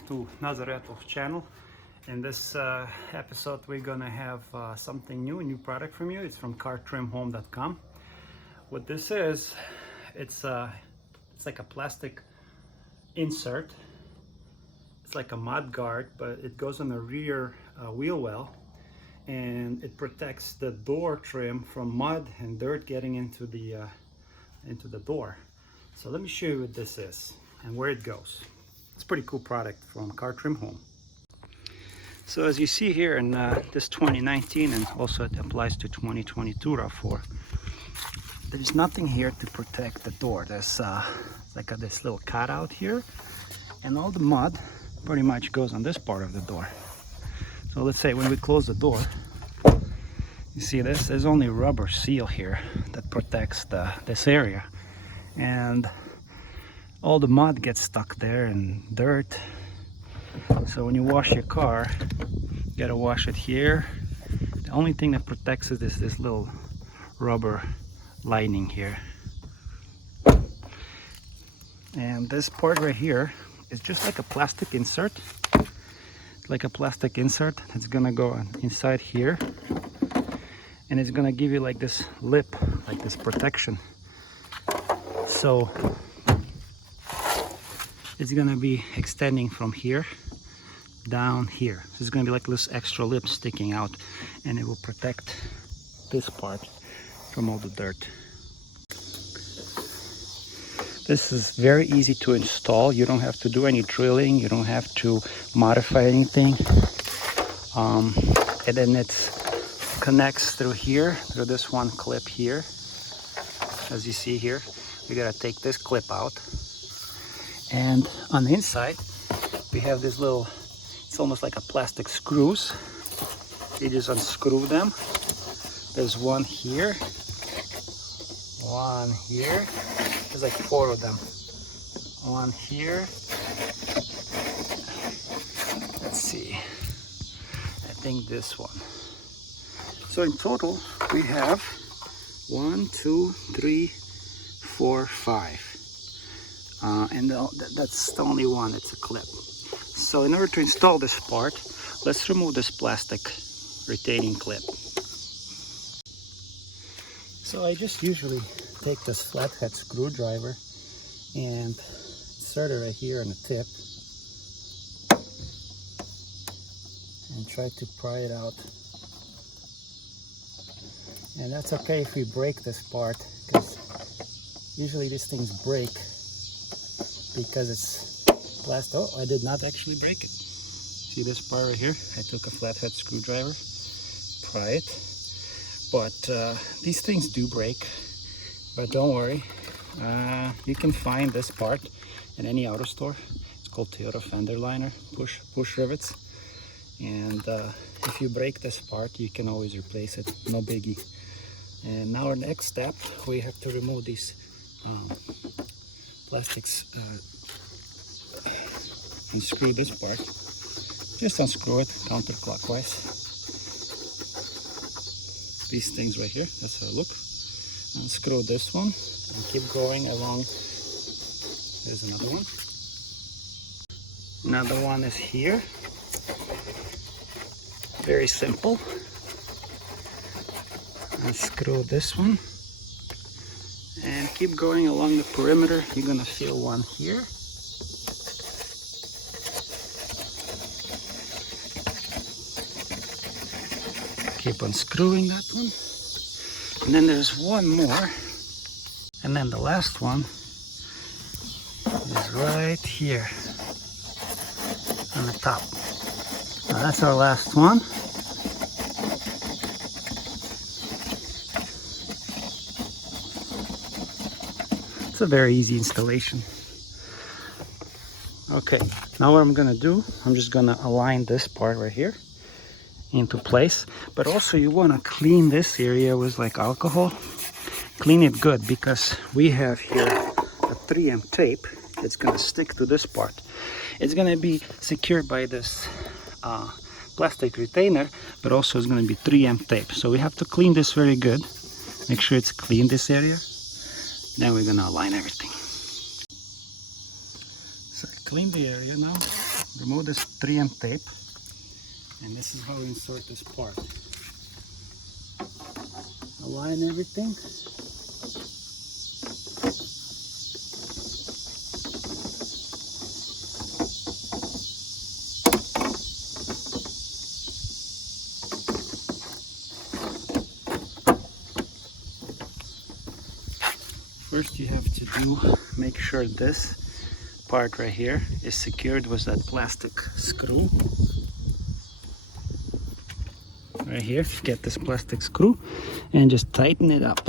back to Nazaretov channel. In this episode we're gonna have something new, a new product from you. It's from cartrimhome.com. What this is, it's like a plastic insert. It's like a mud guard, but it goes on the rear wheel well, and it protects the door trim from mud and dirt getting into the door. So let me show you what this is and where it goes. It's a pretty cool product from Car Trim Home. So as you see here in this 2019, and also it applies to 2022 Rav4, there's nothing here to protect the door. There's like this little cutout here, and all the mud pretty much goes on this part of the door. So let's say when we close the door, you see this, there's only a rubber seal here that protects this area, and all the mud gets stuck there and dirt. So when you wash your car, you gotta wash it here. The only thing that protects it is this little rubber lining here, and this part right here is just like a plastic insert. Like a plastic insert, it's gonna go inside here, and it's gonna give you like this lip, like this protection. So it's gonna be extending from here down here. So it's gonna be like this extra lip sticking out, and it will protect this part from all the dirt. This is very easy to install. You don't have to do any drilling. You don't have to modify anything. And then it connects through here, through this one clip here. As you see here, we gotta take this clip out. And on the inside, we have this little, it's almost like a plastic screws. You just unscrew them. There's one here, one here. There's like 4 of them. One here. Let's see. I think this one. So in total, we have 1, 2, 3, 4, 5. And that's the only one. It's a clip. So in order to install this part, let's remove this plastic retaining clip. So I just usually take this flathead screwdriver and insert it right here on the tip and try to pry it out. And that's okay if we break this part, because usually these things break because it's plastic. Oh, I did not actually break it. See this part right here? I took a flathead screwdriver, pry it. But these things do break. But don't worry, you can find this part in any auto store. It's called Toyota fender liner, push rivets. And if you break this part, you can always replace it, no biggie. And now our next step, we have to remove these plastics. Unscrew this part. Just unscrew it counterclockwise. These things right here, that's how it looks. Unscrew this one and keep going along. There's another one. Another one is here. Very simple. Unscrew this one and keep going along the perimeter. You're gonna feel one here. Keep unscrewing that one. And then there's one more, and then the last one is right here on the top. Now that's our last one. It's a very easy installation. Okay, now what I'm gonna do, I'm just gonna align this part right here into place, but also you want to clean this area with like alcohol. Clean it good, because we have here a 3M tape that's going to stick to this part. It's going to be secured by this plastic retainer, but also it's going to be 3M tape. So we have to clean this very good. Make sure it's clean, this area. Then we're going to align everything. So I clean the area now. remove this 3M tape, and this is how we insert this part. Align everything. First you have to make sure this part right here is secured with that plastic screw. Right here, get this plastic screw and just tighten it up.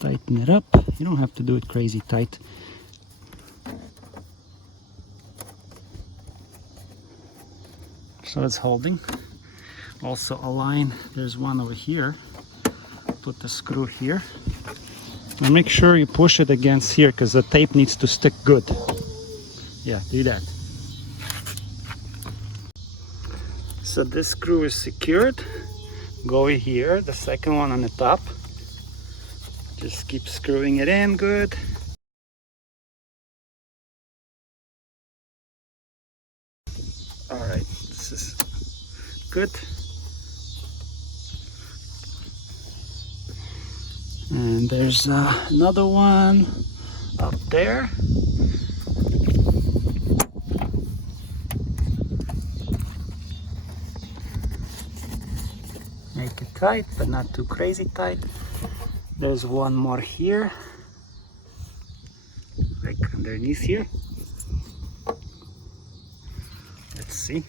Tighten it up. You don't have to do it crazy tight. So it's holding. Also align, there's one over here. Put the screw here. And make sure you push it against here because the tape needs to stick good. Yeah, do that. So this screw is secured. Go here, the second one on the top. Just keep screwing it in good. Alright, this is good. And there's another one up there. Make it tight, but not too crazy tight. There's one more here, like underneath here. Let's see.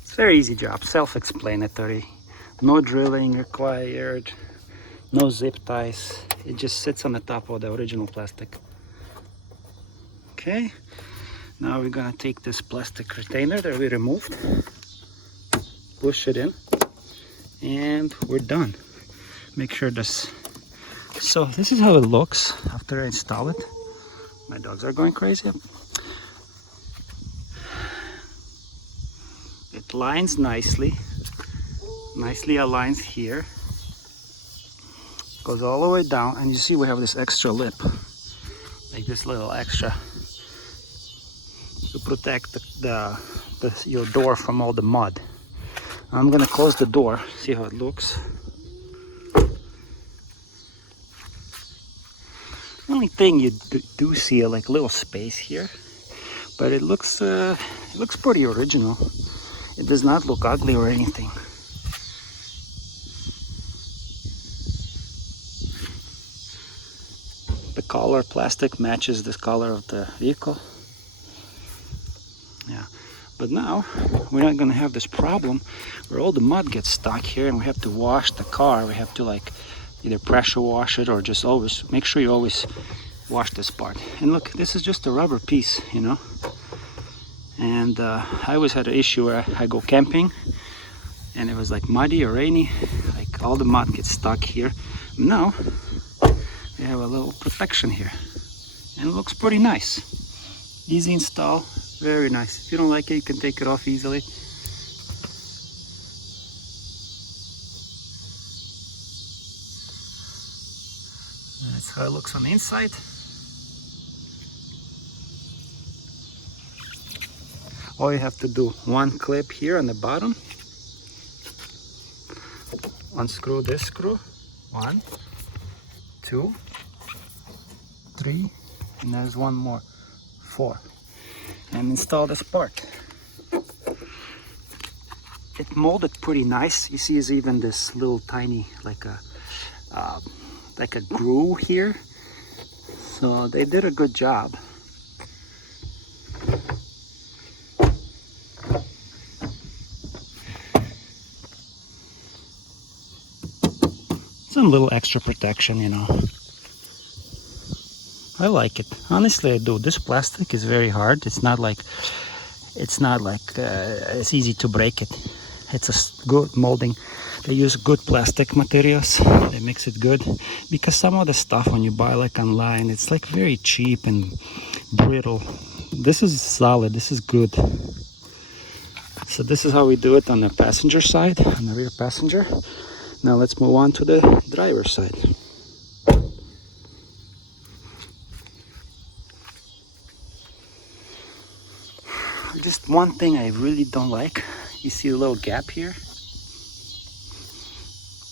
It's a very easy job, self-explanatory. No drilling required, no zip ties. It just sits on the top of the original plastic. Okay, now we're gonna take this plastic retainer that we removed, push it in, and we're done. Make sure this. So this is how it looks after I install it. My dogs are going crazy. It lines nicely aligns here, goes all the way down, and you see we have this extra lip, like this little extra, to protect your door from all the mud. I'm gonna close the door, see how it looks. The only thing you do see like little space here, but it looks pretty original. It does not look ugly or anything. The color plastic matches this color of the vehicle. Yeah, but now we're not gonna have this problem where all the mud gets stuck here and we have to wash the car. We have to like either pressure wash it or just always make sure you always wash this part. And look, this is just a rubber piece, you know. And I always had an issue where I go camping and it was like muddy or rainy, like all the mud gets stuck here. Now we have a little protection here and it looks pretty nice. Easy install, very nice. If you don't like it, you can take it off easily. That's how it looks on the inside. All you have to do, one clip here on the bottom, unscrew this screw, 1, 2, 3, and there's one more, 4, and install this part. It molded pretty nice. You see, is even this little tiny like a groove here. So they did a good job. Some little extra protection, you know. I like it. Honestly, I do. This plastic is very hard. It's not like it's easy to break it. It's a good molding. They use good plastic materials. They mix it good, because some of the stuff when you buy like online, it's like very cheap and brittle. This is solid. This is good. So this is how we do it on the passenger side, on the rear passenger. Now let's move on to the driver's side. just one thing I really don't like. You see a little gap here?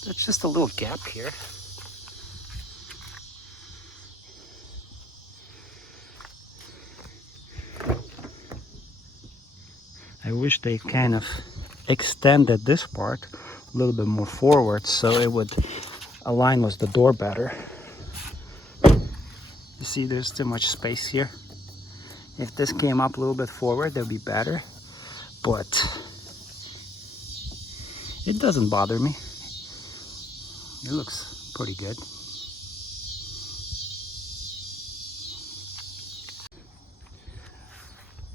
That's just a little gap here. I wish they kind of extended this part a little bit more forward so it would align with the door better. You see there's too much space here. If this came up a little bit forward, that would be better, but it doesn't bother me. It looks pretty good.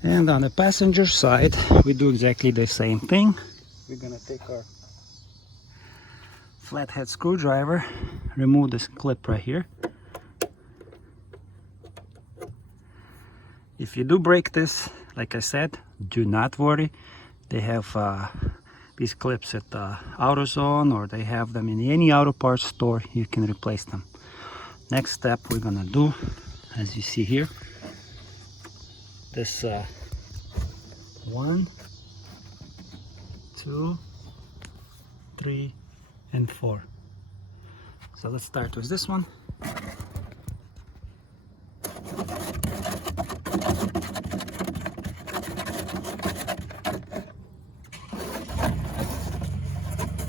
And on the passenger side, we do exactly the same thing. We're gonna take our flathead screwdriver, remove this clip right here. If you do break this, like I said, do not worry. They have these clips at AutoZone, or they have them in any auto parts store. You can replace them. Next step we're gonna do, as you see here, this 1, 2, 3, and 4. So let's start with this one.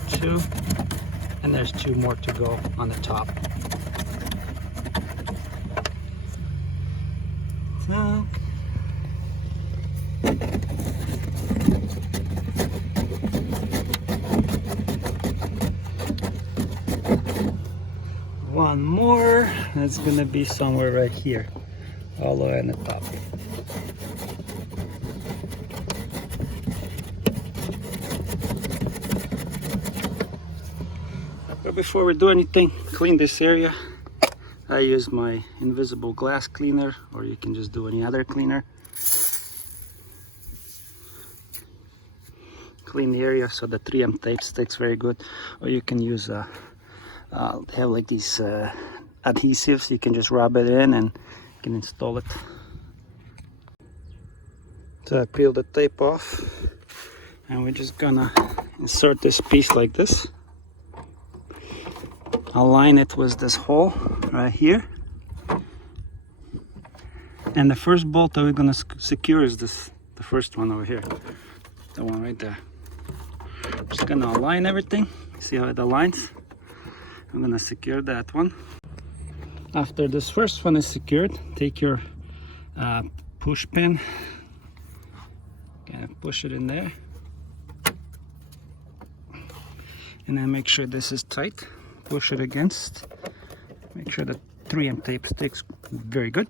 Two, and there's 2 more to go on the top. So, one more, that's gonna be somewhere right here, all the way on the top. But before we do anything, clean this area. I use my invisible glass cleaner, or you can just do any other cleaner. Clean the area so the 3M tape sticks very good, or you can use they have like these adhesives. You can just rub it in and you can install it. So I peel the tape off, and we're just gonna insert this piece like this. Align it with this hole right here, and the first bolt that we're gonna secure is this, the first one over here, the one right there. Just gonna align everything. See how it aligns? I'm gonna secure that one. After this first one is secured, take your push pin, kind of push it in there, and then make sure this is tight. Push it against, make sure the 3M tape sticks very good,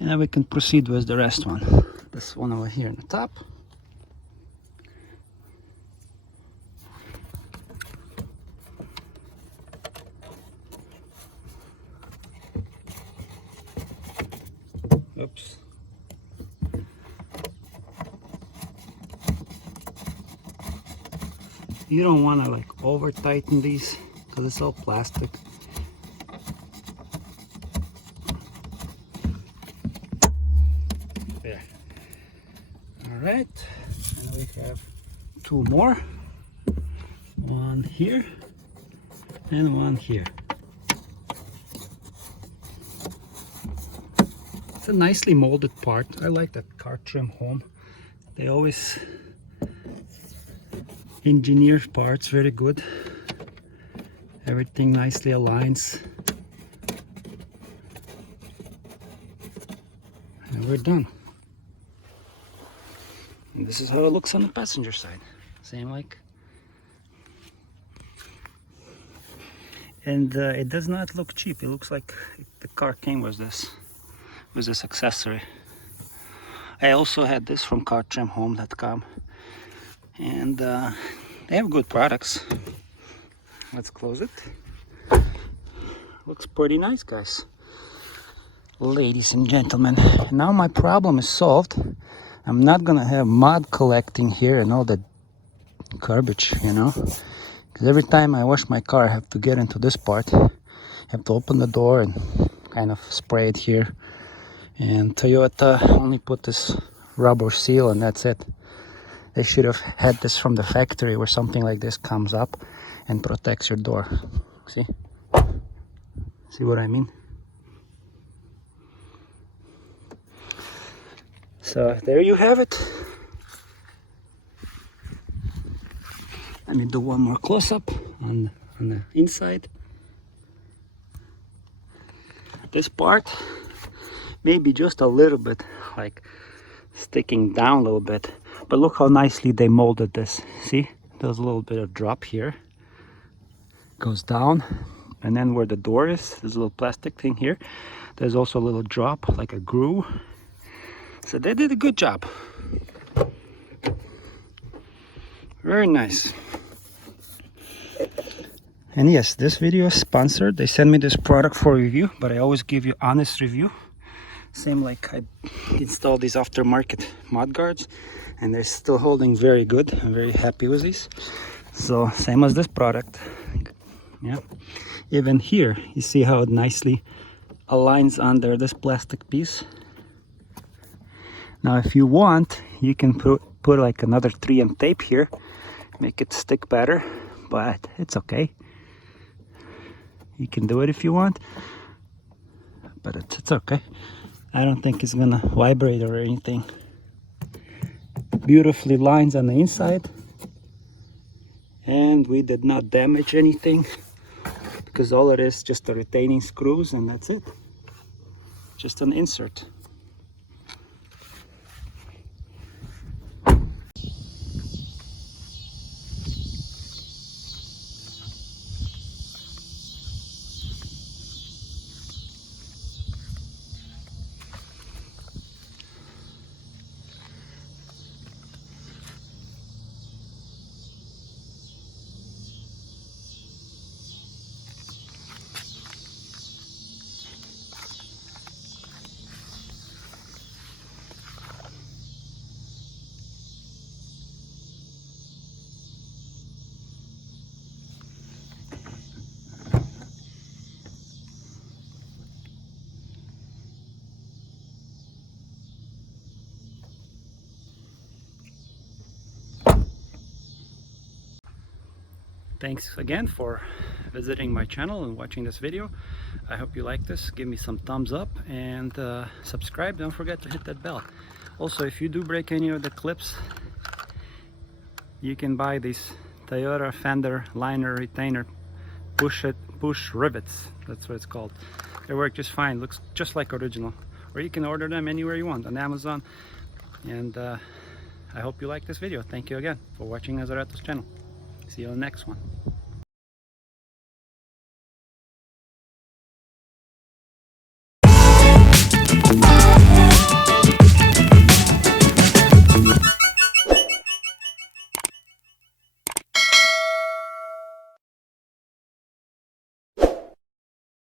and then we can proceed with the rest one. This one over here on the top. Oops. You don't want to like over tighten these because it's all plastic. There. All right, and we have 2 more. One here and one here. It's a nicely molded part. I like that car trim home. They always engineer parts very good. Everything nicely aligns. And we're done. And this is how it looks on the passenger side. Same like. And it does not look cheap. It looks like the car came with this accessory. I also had this from cartrimhome.com, and they have good products. Let's close it. Looks pretty nice, guys. Ladies and gentlemen, now my problem is solved. I'm not gonna have mud collecting here and all that garbage, you know, because every time I wash my car I have to get into this part. I have to open the door and kind of spray it here. And Toyota only put this rubber seal and that's it. They should have had this from the factory where something like this comes up and protects your door. See? See what I mean? So there you have it. Let me do one more close-up on the inside. This part maybe just a little bit like sticking down a little bit, but look how nicely they molded this. See, there's a little bit of drop here, goes down, and then where the door is, there's a little plastic thing here, there's also a little drop like a groove. So they did a good job. Very nice. And yes, this video is sponsored. They sent me this product for review, but I always give you honest review. Same like I installed these aftermarket mudguards and they're still holding very good. I'm very happy with these. So same as this product. Yeah. Even here, you see how it nicely aligns under this plastic piece. Now if you want, you can put like another 3M tape here, make it stick better, but it's okay. You can do it if you want, but it's okay. I don't think it's gonna vibrate or anything. Beautifully lines on the inside, and we did not damage anything because all it is just the retaining screws and that's it. Just an insert. Thanks again for visiting my channel and watching this video. I hope you like this. Give me some thumbs up and subscribe. Don't forget to hit that bell. Also, if you do break any of the clips, you can buy these Toyota fender liner retainer push rivets. That's what it's called. They work just fine. Looks just like original. Or you can order them anywhere you want on Amazon. And I hope you like this video. Thank you again for watching Nazareto's channel. See you on the next one.